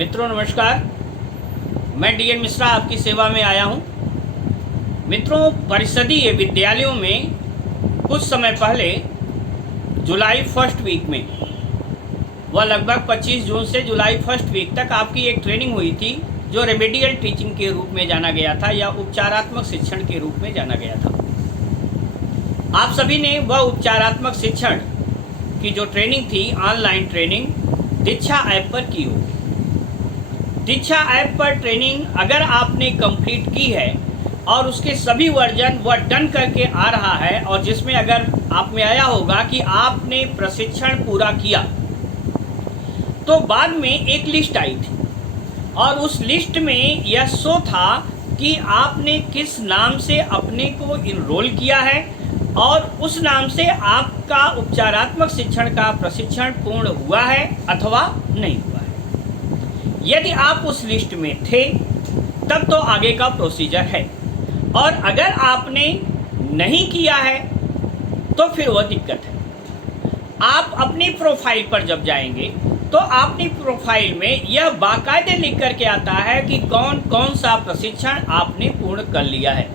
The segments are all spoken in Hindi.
मित्रों नमस्कार, मैं डीएन मिश्रा आपकी सेवा में आया हूं। मित्रों, परिषदीय विद्यालयों में कुछ समय पहले जुलाई फर्स्ट वीक में वह लगभग 25 जून से जुलाई फर्स्ट वीक तक आपकी एक ट्रेनिंग हुई थी जो रेमेडियल टीचिंग के रूप में जाना गया था या उपचारात्मक शिक्षण के रूप में जाना गया था। आप सभी ने वह उपचारात्मक शिक्षण की जो ट्रेनिंग थी, ऑनलाइन ट्रेनिंग दीक्षा ऐप पर की होगी। दीक्षा ऐप पर ट्रेनिंग अगर आपने कंप्लीट की है और उसके सभी वर्जन वह डन करके आ रहा है और जिसमें अगर आप में आया होगा कि आपने प्रशिक्षण पूरा किया, तो बाद में एक लिस्ट आई थी और उस लिस्ट में यह शो था कि आपने किस नाम से अपने को इनरोल किया है और उस नाम से आपका उपचारात्मक शिक्षण का प्रशिक्षण पूर्ण हुआ है अथवा नहीं हुआ है। यदि आप उस लिस्ट में थे तब तो आगे का प्रोसीजर है, और अगर आपने नहीं किया है तो फिर वह दिक्कत है। आप अपनी प्रोफाइल पर जब जाएंगे तो अपनी प्रोफाइल में यह बाकायदे लिख करके आता है कि कौन कौन सा प्रशिक्षण आपने पूर्ण कर लिया है,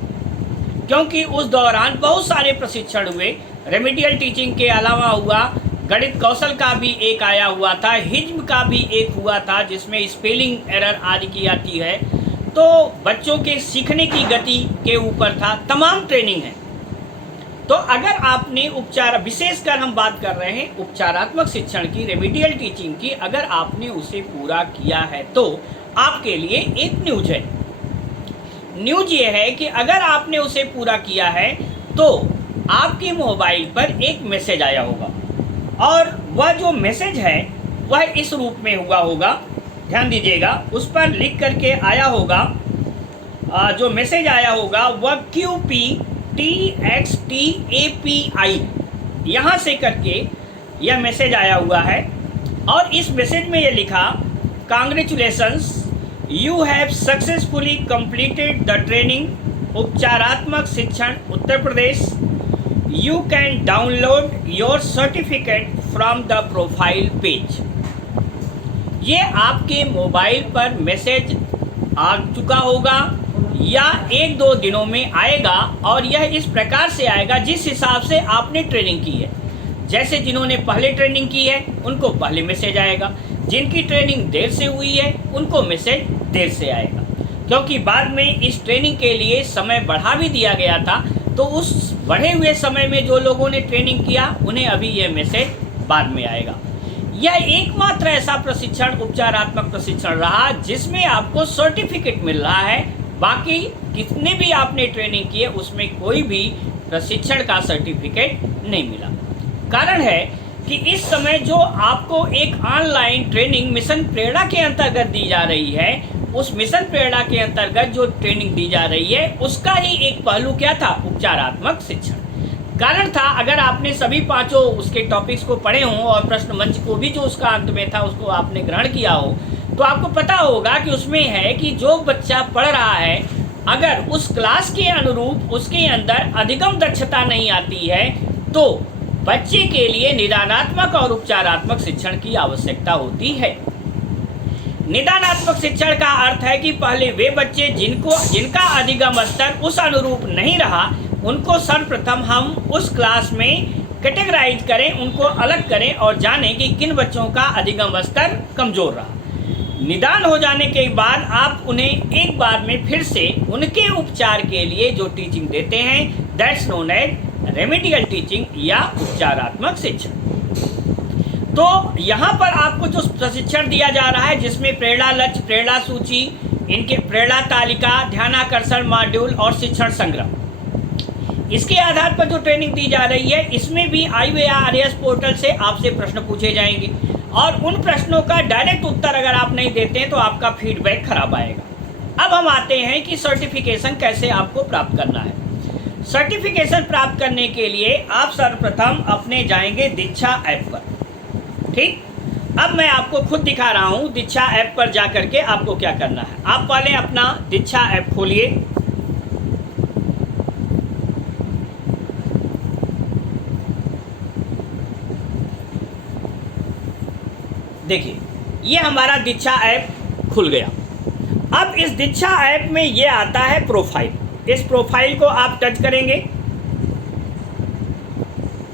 क्योंकि उस दौरान बहुत सारे प्रशिक्षण हुए। रेमेडियल टीचिंग के अलावा हुआ, गणित कौशल का भी एक आया हुआ था, हिज्म का भी एक हुआ था जिसमें स्पेलिंग एरर आदि की आती है, तो बच्चों के सीखने की गति के ऊपर था। तमाम ट्रेनिंग है। तो अगर आपने उपचार, विशेषकर हम बात कर रहे हैं उपचारात्मक शिक्षण की, रेमेडियल टीचिंग की, अगर आपने उसे पूरा किया है तो आपके लिए एक न्यूज है। न्यूज ये है कि अगर आपने उसे पूरा किया है तो आपके मोबाइल पर एक मैसेज आया होगा, और वह जो मैसेज है वह इस रूप में हुआ होगा, ध्यान दीजिएगा। उस पर लिख करके आया होगा, जो मैसेज आया होगा वह QPTXTAPI यहाँ से करके यह मैसेज आया हुआ है, और इस मैसेज में यह लिखा, congratulations, you have successfully completed the training उपचारात्मक शिक्षण Uttar Pradesh. You can download your certificate from the profile page. ये आपके मोबाइल पर मैसेज आ चुका होगा या एक दो दिनों में आएगा, और यह इस प्रकार से आएगा जिस हिसाब से आपने ट्रेनिंग की है। जैसे जिन्होंने पहले ट्रेनिंग की है उनको पहले मैसेज आएगा, जिनकी ट्रेनिंग देर से हुई है उनको मैसेज देर से आएगा, क्योंकि बाद में इस ट्रेनिंग के लिए समय बढ़ा भी दिया गया था। तो उस बढ़े हुए समय में जो लोगों ने ट्रेनिंग किया उन्हें अभी यह मैसेज बाद में आएगा। यह एकमात्र ऐसा प्रशिक्षण, उपचारात्मक प्रशिक्षण रहा जिसमें आपको सर्टिफिकेट मिल रहा है। बाकी कितने भी आपने ट्रेनिंग किए उसमें कोई भी प्रशिक्षण का सर्टिफिकेट नहीं मिला। कारण है कि इस समय जो आपको एक ऑनलाइन ट्रेनिंग मिशन प्रेरणा के अंतर्गत दी जा रही है, उस मिशन प्रेरणा के अंतर्गत जो ट्रेनिंग दी जा रही है उसका ही एक पहलू क्या था, उपचारात्मक शिक्षण। कारण था, अगर आपने सभी पांचों उसके टॉपिक्स को पढ़े हों और प्रश्न मंच को भी जो उसका अंत में था उसको आपने ग्रहण किया हो, तो आपको पता होगा कि उसमें है कि जो बच्चा पढ़ रहा है अगर उस क्लास के अनुरूप उसके अंदर अधिगम दक्षता नहीं आती है तो बच्चे के लिए निदानात्मक और उपचारात्मक शिक्षण की आवश्यकता होती है। निदानात्मक शिक्षण का अर्थ है कि पहले वे बच्चे जिनका अधिगम स्तर उस अनुरूप नहीं रहा, उनको सर्वप्रथम हम उस क्लास में कैटेगराइज करें, उनको अलग करें और जानें कि किन बच्चों का अधिगम स्तर कमजोर रहा। निदान हो जाने के बाद आप उन्हें एक बार में फिर से उनके उपचार के लिए जो टीचिंग देते हैं, that's known as remedial teaching या उपचारात्मक शिक्षण। तो यहाँ पर आपको जो प्रशिक्षण दिया जा रहा है जिसमें प्रेरणा लक्ष्य, प्रेरणा सूची, इनके प्रेरणा तालिका, ध्यानाकर्षण मॉड्यूल और शिक्षण संग्रह, इसके आधार पर जो ट्रेनिंग दी जा रही है, इसमें भी IVRS पोर्टल से आपसे प्रश्न पूछे जाएंगे और उन प्रश्नों का डायरेक्ट उत्तर अगर आप नहीं देते हैं तो आपका फीडबैक खराब आएगा। अब हम आते हैं कि सर्टिफिकेशन कैसे आपको प्राप्त करना है। सर्टिफिकेशन प्राप्त करने के लिए आप सर्वप्रथम अपने जाएंगे दीक्षा ऐप पर। ठीक, अब मैं आपको खुद दिखा रहा हूं दीक्षा ऐप पर जाकर के आपको क्या करना है। आप पहले अपना दीक्षा ऐप खोलिए। देखिए, ये हमारा दीक्षा ऐप खुल गया। अब इस दीक्षा ऐप में ये आता है प्रोफाइल। इस प्रोफाइल को आप टच करेंगे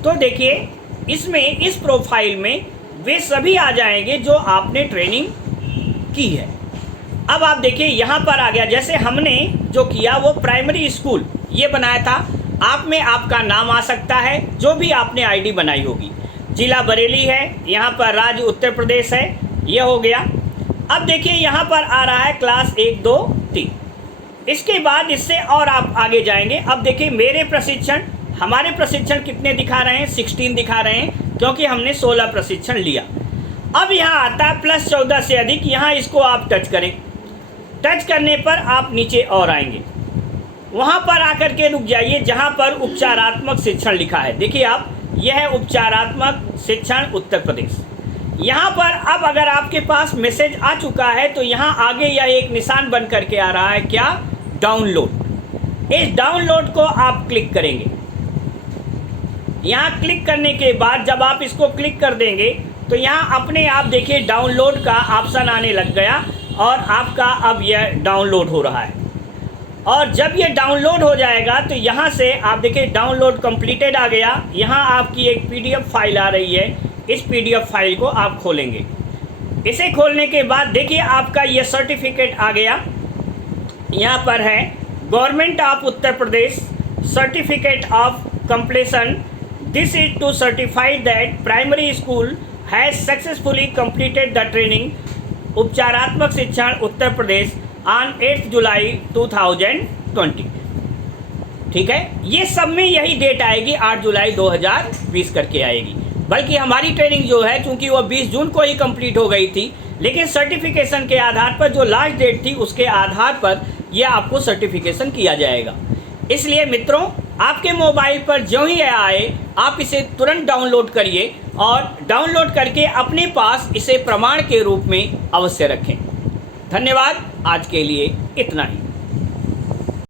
तो देखिए इसमें इस प्रोफाइल में वे सभी आ जाएंगे जो आपने ट्रेनिंग की है। अब आप देखिए यहाँ पर आ गया, जैसे हमने जो किया वो प्राइमरी स्कूल ये बनाया था। आप में आपका नाम आ सकता है, जो भी आपने आईडी बनाई होगी। जिला बरेली है, यहाँ पर राज्य उत्तर प्रदेश है, ये हो गया। अब देखिए यहाँ पर आ रहा है क्लास 1 2 3। इसके बाद इससे और आप आगे जाएंगे। अब देखिए मेरे प्रशिक्षण, हमारे प्रशिक्षण कितने दिखा रहे हैं, 16 दिखा रहे हैं, क्योंकि हमने 16 प्रशिक्षण लिया। अब यहाँ आता है प्लस 14 से अधिक, यहाँ इसको आप टच करें। टच करने पर आप नीचे और आएंगे, वहाँ पर आकर के रुक जाइए जहाँ पर उपचारात्मक शिक्षण लिखा है। देखिए आप, यह है उपचारात्मक शिक्षण उत्तर प्रदेश। यहाँ पर अब अगर आपके पास मैसेज आ चुका है तो यहाँ आगे यह एक निशान बन करके आ रहा है, क्या, डाउनलोड। इस डाउनलोड को आप क्लिक करेंगे। यहाँ क्लिक करने के बाद जब आप इसको क्लिक कर देंगे तो यहाँ अपने आप देखिए डाउनलोड का ऑप्शन आने लग गया और आपका अब यह डाउनलोड हो रहा है। और जब ये डाउनलोड हो जाएगा तो यहाँ से आप देखिए डाउनलोड कंप्लीटेड आ गया। यहाँ आपकी एक पीडीएफ फाइल आ रही है, इस पीडीएफ फाइल को आप खोलेंगे। इसे खोलने के बाद देखिए आपका ये सर्टिफिकेट आ गया। यहाँ पर है government of Uttar Pradesh certificate of completion. This is to certify that primary school has successfully completed the training उपचारात्मक शिक्षण उत्तर प्रदेश ऑन 8 जुलाई 2020। ठीक है, ये सब में यही डेट आएगी, 8 जुलाई 2020 करके आएगी। बल्कि हमारी ट्रेनिंग जो है, चूंकि वो 20 जून को ही कंप्लीट हो गई थी, लेकिन सर्टिफिकेशन के आधार पर जो लास्ट डेट थी उसके आधार पर यह आपको सर्टिफिकेशन किया जाएगा। इसलिए मित्रों, आपके मोबाइल पर जो ही आए आप इसे तुरंत डाउनलोड करिए और डाउनलोड करके अपने पास इसे प्रमाण के रूप में अवश्य रखें। धन्यवाद, आज के लिए इतना ही।